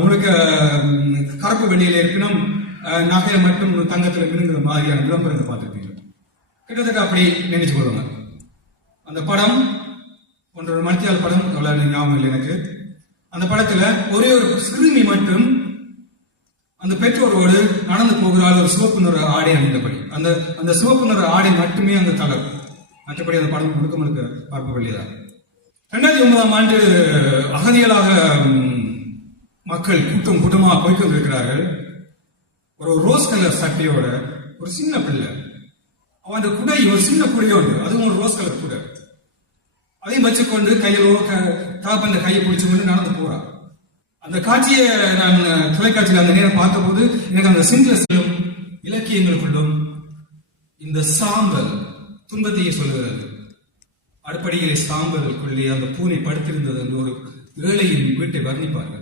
முழுக்க கருப்பு வெள்ளியில இருப்பினும் நகையை மட்டும் தங்கத்தில் மினுங்கிற மாதிரியான விளம்பரத்தை பார்த்துருப்பீங்க. கிட்டத்தட்ட அப்படி நினைச்சு கொள்ளுங்க. அந்த படம் ஒன்றரை மணித்தியால் படம் அவ்வளவு ஞாபகம் இல்லை எனக்கு. அந்த படத்துல ஒரே ஒரு சிறுமி மட்டும் அந்த பெற்றோரோடு நடந்து போகிறாள், ஒரு சிவப்பு நிற ஆடை அணிந்தபடி. அந்த அந்த சிவப்பு நிற ஆடை மட்டுமே அந்த தளர். மற்றபடி அந்த படம் முழுக்க முழுக்க பார்க்க வேண்டியதான். 2009ஆம் ஆண்டு அகதிகளாக மக்கள் கூட்டம் கூட்டமாக போய்கொண்டிருக்கிறார்கள். ஒரு ரோஸ் கலர் சட்டையோட ஒரு சின்ன பிள்ளை, அவன் அந்த குடை ஒரு சின்ன குடையோடு, அதுவும் ஒரு ரோஸ் கலர் குடை, அதையும் வச்சுக்கொண்டு கையிலோ தாப்பந்த கையை பிடிச்சுக்கொண்டு நடந்து போறான். அந்த காட்சியை நான் தொலைக்காட்சியில் அந்த நேரம் பார்த்தபோது எனக்கு அந்த சிங்கள இலக்கியங்களுக்குள்ளும் இந்த சாம்பல் துன்பத்தையே சொல்லுகிறது. அடுப்படியிலே சாம்பலுக்குள்ளே அந்த பூனை படுத்திருந்தது என்று ஒரு ஏழையின் வீட்டை வர்ணிப்பார்கள்.